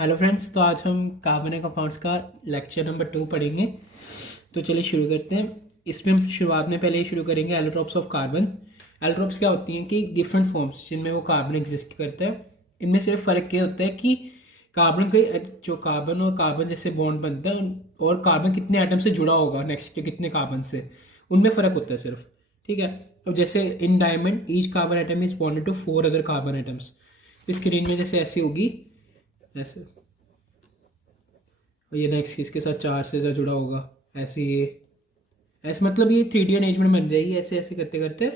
Hello friends, तो आज हम कार्बन एंड कंपाउंड्स का लेक्चर नंबर 2 पढ़ेंगे। तो चलिए शुरू करते हैं। इसमें हम शुरुआत में पहले ही शुरू करेंगे एलोट्रॉप्स ऑफ कार्बन। एलोट्रॉप्स क्या होती हैं कि डिफरेंट फॉर्म्स जिनमें वो कार्बन एग्जिस्ट करता है। इनमें सिर्फ फ़र्क ये होता है कि कार्बन के जो कार्बन और कार्बन जैसे बॉन्ड बनता है और कार्बन कितने एटम से जुड़ा होगा नेक्स्ट के कितने कार्बन से, उनमें फ़र्क होता है सिर्फ। ठीक है। अब जैसे in diamond each carbon atom is bonded to 4 other carbon atoms. Screen में जैसे ऐसी होगी ऐसे, और ये नेक्स्ट इसके साथ 4 से ज़्यादा जुड़ा होगा ऐसे। ये ऐसे मतलब ये 3D अरेंजमेंट बन जाएगी ऐसे ऐसे करते करते।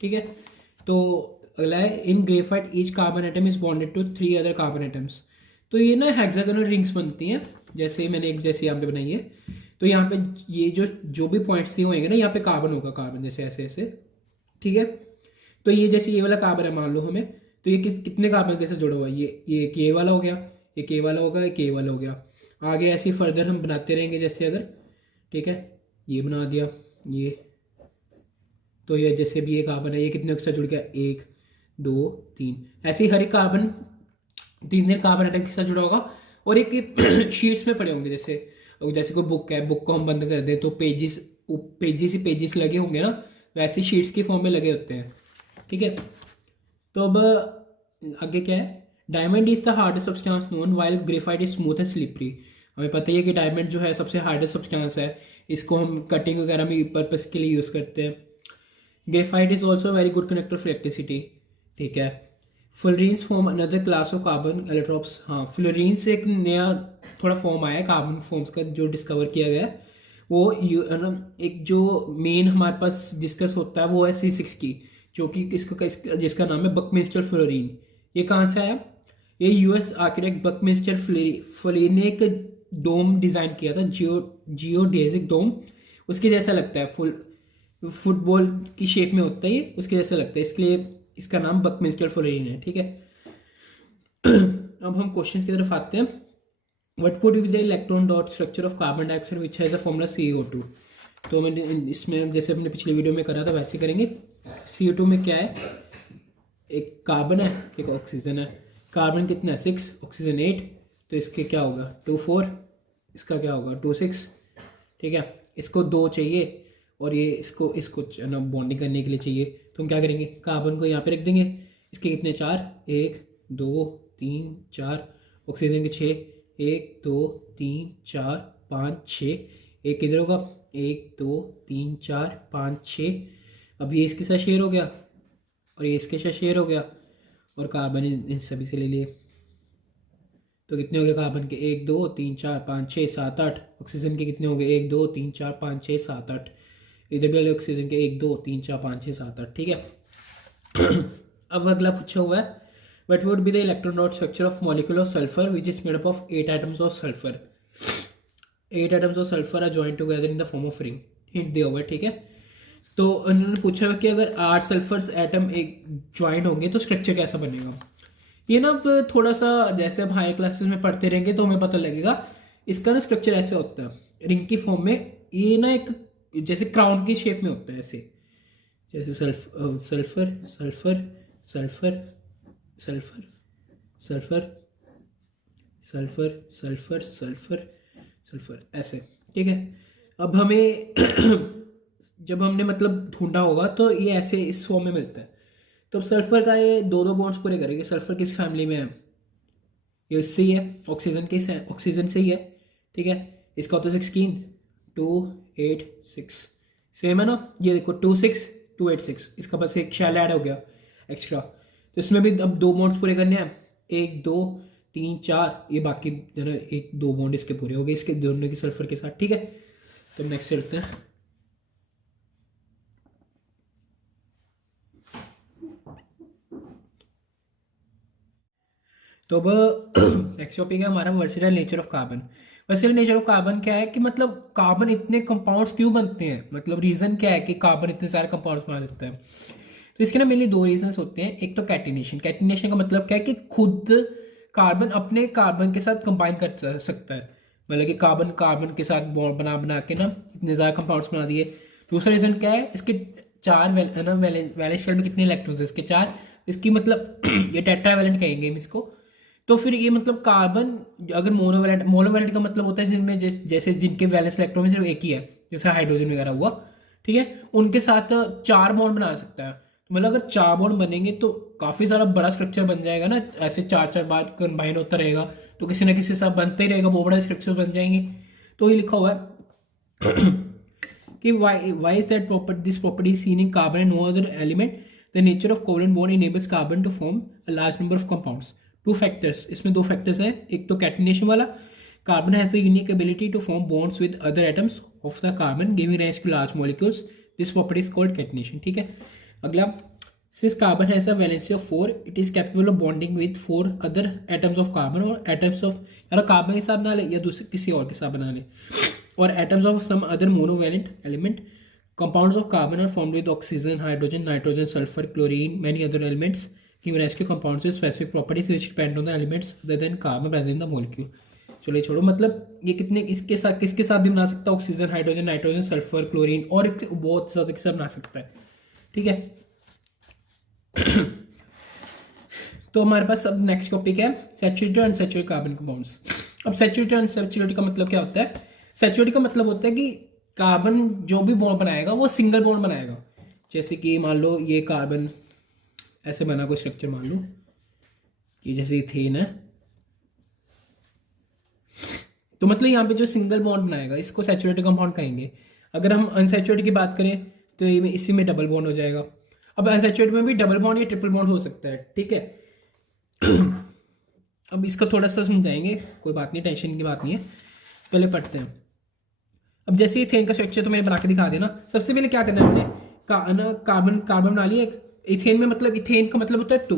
ठीक है। तो अगला है in graphite each carbon atom is bonded to 3 other carbon atoms. तो ये ना हेक्सागोनल रिंग्स बनती हैं, जैसे मैंने एक जैसे यहाँ पे बनाई है। तो यहाँ पे ये जो जो भी पॉइंट्स ये होंगे ना, यहाँ पे कार्बन होगा, कार्बन जैसे ऐसे ऐसे। ठीक है। तो ये जैसे ये वाला कार्बन है मान लो हमें, तो ये कितने कार्बन के साथ जुड़ा हुआ है, ये के वाला हो गया, ये के वाला होगा, ये के वाला हो गया। आगे ऐसे फर्दर हम बनाते रहेंगे जैसे अगर, ठीक है, ये बना दिया ये। तो ये जैसे भी ये कार्बन है, ये कितने के साथ जुड़ गया, 1 2 3। ऐसे ही हर एक कार्बन 3 कार्बन एटम के साथ जुड़ा होगा। और एक शीट्स में पड़े होंगे, जैसे जैसे कोई बुक है, बुक को हम बंद कर दें तो पेजेस पेजेस ही पेजेस लगे होंगे ना, वैसे शीट्स की फॉर्म में लगे होते हैं। ठीक है। तो अब आगे क्या है, diamond is the hardest substance known while graphite is smooth and slippery. हमें पता ही है कि डायमंड जो है सबसे हार्डेस्ट सब्सटेंस है, इसको हम कटिंग वगैरह में पर्पस के लिए यूज़ करते हैं। Graphite is also very good connector for electricity. ठीक है। Fluorines form another class of carbon allotropes. हाँ, फ्लोरीन्स एक नया थोड़ा फॉर्म आया है कार्बन फॉर्म्स का जो डिस्कवर किया गया है। वो एक जो मेन हमारे पास डिस्कस होता है वो है C6 की, जो कि जिसका नाम है बकमिंस्टर फ्लोरीन। ये कहाँ से आया, ये यूएस आर्किटेक्ट बकमिंस्टर फ्लोरीन ने एक डोम डिजाइन किया था, जियोडेजिक डोम। उसके जैसा लगता है, फुटबॉल की शेप में होता है ये, उसके जैसा लगता है, इसलिए इसका नाम बकमिंस्टर फ्लोरीन है। ठीक है। अब हम क्वेश्चन की तरफ आते हैं। What would be the electron dot structure of carbon dioxide which has the formula CO2। तो मैंने इसमें जैसे अपने पिछले वीडियो में करा था वैसे करेंगे। CO2 में क्या है, एक कार्बन है, एक ऑक्सीजन है। कार्बन कितना है 6, ऑक्सीजन 8, तो इसके क्या होगा 2 4, इसका क्या होगा 2 6। ठीक है। इसको 2 चाहिए और ये इसको इसको ना बॉन्डिंग करने के लिए चाहिए, तो हम क्या करेंगे, कार्बन को यहाँ पे रख देंगे। इसके कितने 4, 1 2 3 4, ऑक्सीजन के 6, 1 2 3 4 5 6। एक किधर होगा, 1 2 3 4 5 6। अब ये इसके साथ शेयर हो गया और ये इसके साथ शेयर हो गया, और कार्बन इन सभी से ले लिए। तो कितने हो गए कार्बन के, 1 2 3 4 5 6 7 8। ऑक्सीजन के कितने हो गए, 1 2 3 4 5 6 7 8। इधर भी ऑक्सीजन के 1 2 3 4 5 6 7 8। ठीक है। अब अगला पूछा हुआ है, what would be the electron dot structure of molecule of sulphur which is made up of 8 atoms of sulphur. 8 atoms of sulphur are joined together in the form of ring. Hint दिया हुआ है। ठीक है। तो उन्होंने पूछा कि अगर 8 सल्फर एटम एक ज्वाइंट होंगे तो स्ट्रक्चर कैसा बनेगा। ये ना अब थोड़ा सा जैसे अब हायर क्लासेस में पढ़ते रहेंगे तो हमें पता लगेगा। इसका ना स्ट्रक्चर ऐसे होता है रिंग की फॉर्म में, ये ना एक जैसे क्राउन की शेप में होता है ऐसे, जैसे sulphur sulphur sulphur sulphur sulphur sulphur sulphur sulphur sulphur ऐसे। ठीक है। अब हमें जब हमने मतलब ढूंढा होगा तो ये ऐसे इस फॉर्म में मिलता है। तो अब सल्फर का ये 2 बॉन्ड्स पूरे करेंगे। सल्फर किस फैमिली में है, ये इससे ही है, ऑक्सीजन किस है, ऑक्सीजन से ही है। ठीक है। इसका होता है 16 2 8 6, सेम है ना। ये देखो 2 6 2 8 6, इसका बस एक शेल ऐड हो गया एक्स्ट्रा। तो इसमें भी अब 2 बॉन्ड्स पूरे करने हैं, 1 2 3 4, ये बाकी जो है 1 2 बॉन्ड इसके पूरे हो गए, इसके दोनों के सल्फर के साथ। ठीक है। तो नेक्स्ट चलते हैं। तो अब नेक्स्ट टॉपिक है हमारा versatile nature of carbon. Versatile nature of carbon क्या है कि मतलब कार्बन इतने कंपाउंड्स क्यों बनते हैं, मतलब रीजन क्या है कि कार्बन इतने सारे कंपाउंड्स बना देता है। तो इसके ना मेनली 2 रीजंस होते हैं। एक तो कैटिनेशन। कैटिनेशन का मतलब क्या है कि खुद कार्बन अपने कार्बन के साथ कंबाइन कर सकता है, मतलब कि कार्बन कार्बन के साथ बॉन्ड बना बना के ना इतने ज़्यादा कंपाउंड्स बना दिए। दूसरा रीजन क्या है, इसके 4 वैलेंस शेल में कितने इलेक्ट्रॉन्स है, इसके 4। इसकी मतलब ये टेट्रावैलेंट कहेंगे हम इसको। तो फिर ये मतलब कार्बन अगर मोनोवैलेंट का मतलब होता है जिनमें जैसे जिनके वैलेंस इलेक्ट्रॉन में सिर्फ एक ही है, जैसे हाइड्रोजन वगैरह हुआ, ठीक है, उनके साथ 4 बॉन्ड बना सकता है। तो मतलब अगर 4 बॉन्ड बनेंगे तो काफ़ी सारा बड़ा स्ट्रक्चर बन जाएगा ना, ऐसे 4 4 बार कंबाइन होता रहेगा तो किसी ना किसी साथ बनते ही रहेगा, बहुत बड़ा स्ट्रक्चर बन जाएंगे। तो ये लिखा हुआ है कि why is that property, this property is seen in carbon and no other element, the nature of covalent bond enables carbon to form a large number of compounds. 2 factors, इसमें 2 factors हैं, एक तो catenation वाला, carbon has the unique ability to form bonds with other atoms of the carbon giving rise to large molecules, this property is called catenation, ठीक है। अगला, since carbon has a valency of 4 it is capable of bonding with 4 other atoms of carbon और atoms of, या तो carbon के साथ बना ले या दूसरे किसी और के साथ बना ले, or atoms of some other monovalent element. Compounds of carbon are formed with oxygen, hydrogen, nitrogen, sulfur, chlorine, many other elements giving rise to compounds with specific properties which depend on the elements other than carbon present in the molecule. चलो छोड़ो, मतलब ये कितने इसके साथ किसके साथ भी बना सकता है, oxygen, hydrogen, nitrogen, sulphur, chlorine और बहुत ज़्यादा के साथ बना सकता है, ठीक है। तो हमारे पास अब नेक्स्ट टॉपिक है सैचुरेटेड और अनसैचुरेटेड कार्बन कंपाउंड्स। अब सैचुरेटेड अनसैचुरेटेड का मतलब क्या होता है? सैचुरेटेड का मतलब होता है कि कार्बन जो भी बॉन्ड बनाएगा वो सिंगल बॉन्ड बनाएगा। जैसे कि मान लो ये कार्बन ऐसे बना कोई स्ट्रक्चर, मान लो ये जैसे इथेन है, तो मतलब यहाँ पे जो सिंगल बॉन्ड बनाएगा इसको सैचुरेटेड कंपाउंड कहेंगे। अगर हम अनसैचुरेटेड की बात करें तो ये इसी में डबल बॉन्ड हो जाएगा। अब अनसैचुरेटेड में भी डबल बॉन्ड या ट्रिपल बॉन्ड हो सकता है, ठीक है। अब इसका थोड़ा सा समझाएंगे, कोई बात नहीं, टेंशन की बात नहीं है, पहले पढ़ते हैं। अब जैसे इथेन का स्ट्रक्चर तो मैंने बना के दिखा दिया ना। सबसे पहले क्या करना है हमने, कार्बन बना लिया एक। इथेन में मतलब इथेन का मतलब होता है 2,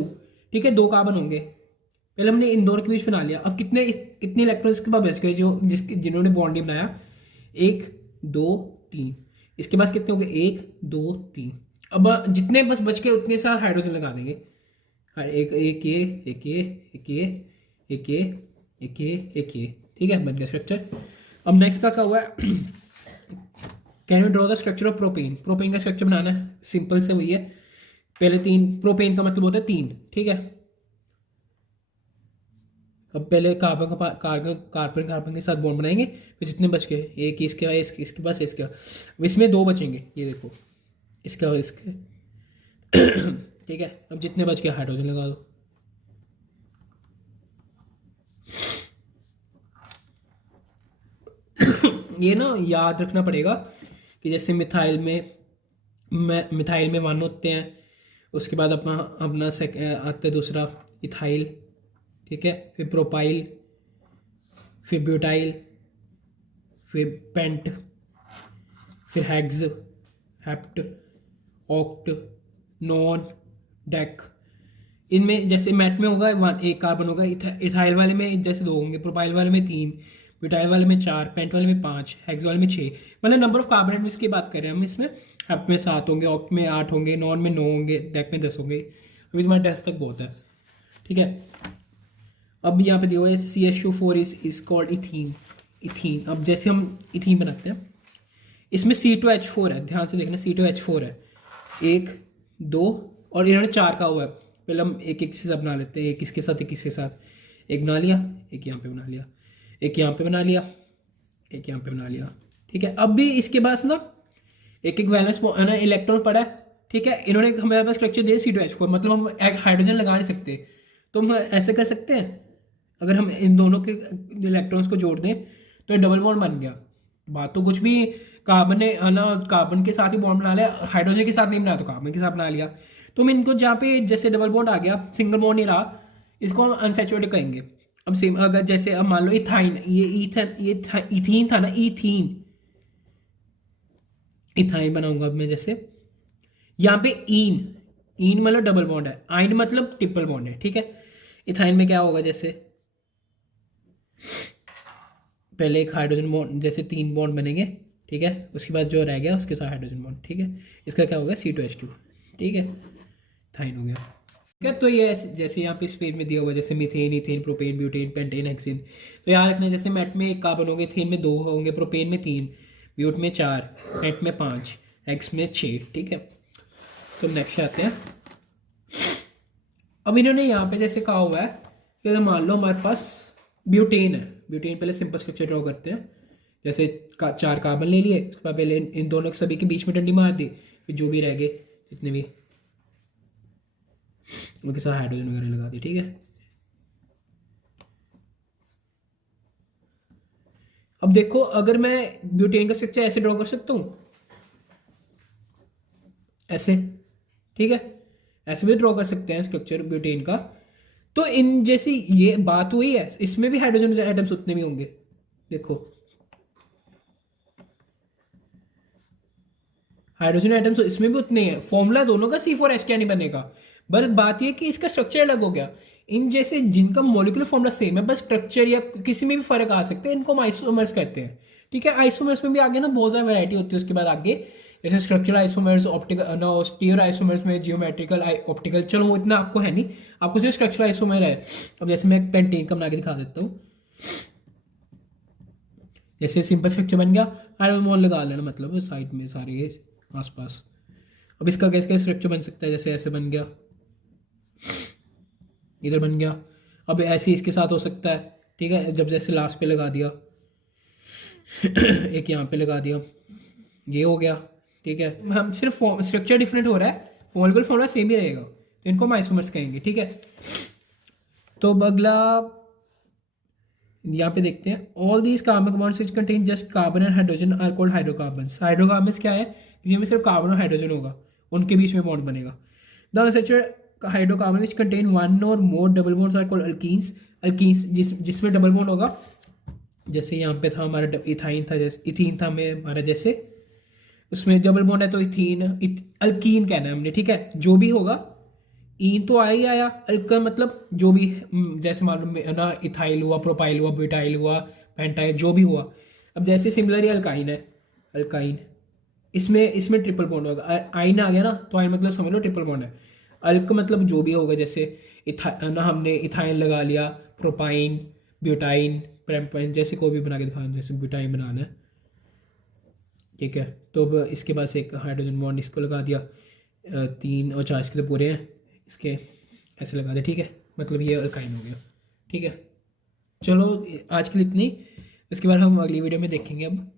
ठीक है, 2 कार्बन होंगे। पहले हमने इन दोनों के बीच बना लिया। अब कितने इलेक्ट्रॉन इसके पास बच गए जिन्होंने बॉन्ड नहीं बनाया? 1 2 3। इसके पास कितने हो गए? 1 2 3। अब जितने बस बच गए उतने सारे हाइड्रोजन लगा देंगे। एक ये, ठीक है, बन गया स्ट्रक्चर। अब नेक्स्ट का क्या हुआ है, can you draw the structure of propane. Propane का स्ट्रक्चर बनाना है, सिंपल से वही है। पहले 3, प्रोपेन का मतलब होता है 3, ठीक है। अब पहले कार्बन के साथ बॉन्ड बनाएंगे, फिर जितने बच गए, एक इसके पास इसके, इसमें 2 बचेंगे, ये देखो, इसका और इसके, ठीक है। अब जितने बच गए हाइड्रोजन लगा दो। ये ना याद रखना पड़ेगा कि जैसे मिथाइल में 1 होते हैं, उसके बाद अपना आता है दूसरा इथाइल, ठीक है, फिर प्रोपाइल, फिर ब्यूटाइल, फिर पेंट, फिर hex, hept, oct, non, deck. इनमें जैसे मैट में होगा 1 कार्बन होगा, इथाइल वाले में जैसे 2 होंगे, प्रोपाइल वाले में 3, ब्यूटाइल वाले में 4, पेंट वाले में 5, हेक्स वाले में 6। मतलब नंबर ऑफ कार्बन एटम्स की बात कर रहे हैं हम इसमें। हेप्ट में 7 होंगे, ऑक्ट में 8 होंगे, नॉन में 9 होंगे, डेक में 10 होंगे। अभी तुम्हारे 10 तक बहुत है, ठीक है। अब यहाँ पे दिया हुआ है CH2 इज कॉल्ड इथीन। अब जैसे हम इथीन बनाते हैं, इसमें C2H4 है, ध्यान से देखना, C2H4 है, 1 2 और इन्होंने 4 का हुआ है। पहले हम एक से बना लेते हैं, एक इसके साथ, एक इसके साथ, एक बना लिया, एक यहाँ पे बना लिया, एक यहाँ पे बना लिया, एक यहाँ पे बना लिया, ठीक है। अब भी इसके पास ना एक वैलेंस ना इलेक्ट्रॉन पड़ा है, ठीक है। इन्होंने हमारे पास स्ट्रक्चर दिया C2H4, मतलब हम एक हाइड्रोजन लगा नहीं सकते, तो हम ऐसे कर सकते हैं, अगर हम इन दोनों के इलेक्ट्रॉन्स को जोड़ दें तो डबल बॉन्ड बन गया। बात तो कुछ भी, कार्बन ने ना कार्बन के साथ ही बॉन्ड बना लिया, हाइड्रोजन के साथ नहीं बनाया तो कार्बन के साथ बना लिया। तो हम इनको जहाँ पे जैसे डबल बॉन्ड आ गया, सिंगल बॉन्ड नहीं रहा, इसको हम अनसैचुरेटेड कहेंगे। अब सेम अगर जैसे अब मान लो इथाइन, ये इथीन था ना, इथाइन बनाऊंगा अब मैं। जैसे यहाँ पे इन मतलब डबल बॉन्ड है, आइन मतलब ट्रिपल बॉन्ड है, ठीक है। इथाइन में क्या होगा, जैसे पहले एक हाइड्रोजन बॉन्ड, जैसे 3 बॉन्ड बनेंगे, ठीक है, उसके बाद जो रह गया उसके साथ हाइड्रोजन बॉन्ड, ठीक है। इसका क्या होगा, C2H2, ठीक है, थाइन हो गया, ठीक है। तो ये जैसे यहाँ पे इस पेज में दिया हुआ, जैसे methane, ethane, propane, butane, pentane, hexane. तो याद रखना, जैसे मेट में 1 कार्बन होंगे, इथेन में 2 होंगे, प्रोपेन में 3, ब्यूट में 4, पेंट में 5, हेक्स में 6, ठीक है। तो नेक्स्ट आते हैं। अब इन्होंने यहाँ पे जैसे कहा हुआ है जैसे मान लो हमारे पास ब्यूटेन है, ब्यूटेन पहले सिंपल स्ट्रक्चर ड्रॉ करते हैं। जैसे 4 कार्बन ले लिए, उसके बाद पहले इन दोनों सभी के बीच में डंडी मार दी, फिर जो भी रह गए जितने भी उनके साथ हाइड्रोजन वगैरह लगा दी। ठीक है, अब देखो अगर मैं ब्यूटेन का स्ट्रक्चर ऐसे ड्रॉ कर सकता हूँ, ऐसे, ठीक है, ऐसे भी ड्रॉ कर सकते हैं स्ट्रक्चर ब्यूटेन का। तो इन जैसी ये बात हुई है, इसमें भी हाइड्रोजन एटम्स उतने भी होंगे। देखो हाइड्रोजन एटम्स इसमें भी उतने हैं, फॉर्मूला दोनों का C4H क्या नहीं बनेगा, बस बात ये कि इसका स्ट्रक्चर अलग हो गया। इन जैसे जिनका मॉलिक्यूलर फॉर्मूला सेम है, बस स्ट्रक्चर या किसी में भी फर्क आ सकते हैं, इनको हम आइसोमर्स कहते हैं। ठीक है, आइसोमर्स में भी आगे ना बहुत ज्यादा वैरायटी होती है उसके बाद आगे, जैसे स्ट्रक्चरल आइसोमर्स, ऑप्टिकल ना स्टीरियो आइसोमर्स में जियोमेट्रिकल ऑप्टिकल, चलो वो इतना आपको है नहीं, आपको सिर्फ स्ट्रक्चरल आइसोमर है। अब जैसे मैं पेंटेन का बना के दिखा देता हूँ, जैसे सिंपल स्ट्रक्चर बन गया, हाइड्रोजन लगा लेना, मतलब साइड में सारे आसपास। अब इसका कैसे कैसे स्ट्रक्चर बन सकता है, जैसे ऐसे बन गया, इधर बन गया, अब ऐसे इसके साथ हो सकता है। ठीक है, जब जैसे लास्ट पे लगा दिया एक यहाँ पे लगा दिया, ये हो गया। ठीक है, हम सिर्फ स्ट्रक्चर डिफरेंट हो रहा है, मॉलिक्यूलर फॉर्मूला सेम ही रहेगा, तो इनको हम आइसोमर्स कहेंगे। ठीक है, तो अगला यहाँ पे देखते हैं, all these carbon compounds which contain just carbon and hydrogen are called hydrocarbons. Hydrocarbons क्या है, जिसमें सिर्फ कार्बन और हाइड्रोजन होगा, उनके बीच में बॉन्ड बनेगा। The unsaturated hydrocarbon which contain one or more double bonds are called alkenes. Alkenes जिसमें डबल बॉन्ड होगा, जैसे यहाँ पे था हमारा इथाइन था, जैसे इथीन था हमारा, जैसे उसमें डबल बॉन्ड है तो इथीन, अल्कीन कहना है हमने। ठीक है, जो भी होगा, ईन तो आया ही आया, अल्का मतलब जो भी, जैसे मालूम ना इथाइल हुआ, प्रोपाइल हुआ, ब्यूटाइल हुआ, पेंटाइल, जो भी हुआ। अब जैसे सिमिलर अल्काइन है, अल्काइन, इसमें इसमें ट्रिपल बॉन्ड होगा, आइन आ गया ना, तो आइन मतलब समझ लो ट्रिपल बॉन्ड है। अल्क मतलब जो भी होगा, जैसे ना हमने इथाइन लगा लिया, प्रोपाइन, ब्यूटाइन, प्रेम्पाइन, जैसे कोई भी बना के दिखाना, जैसे ब्यूटाइन बनाना है। ठीक है, तो अब इसके पास एक हाइड्रोजन बॉन्ड इसको लगा दिया, 3 और 4 इसके तो पूरे हैं, इसके ऐसे लगा दे। ठीक है, मतलब ये अल्काइन हो गया। ठीक है, चलो आज के लिए इतनी, इसके बाद हम अगली वीडियो में देखेंगे अब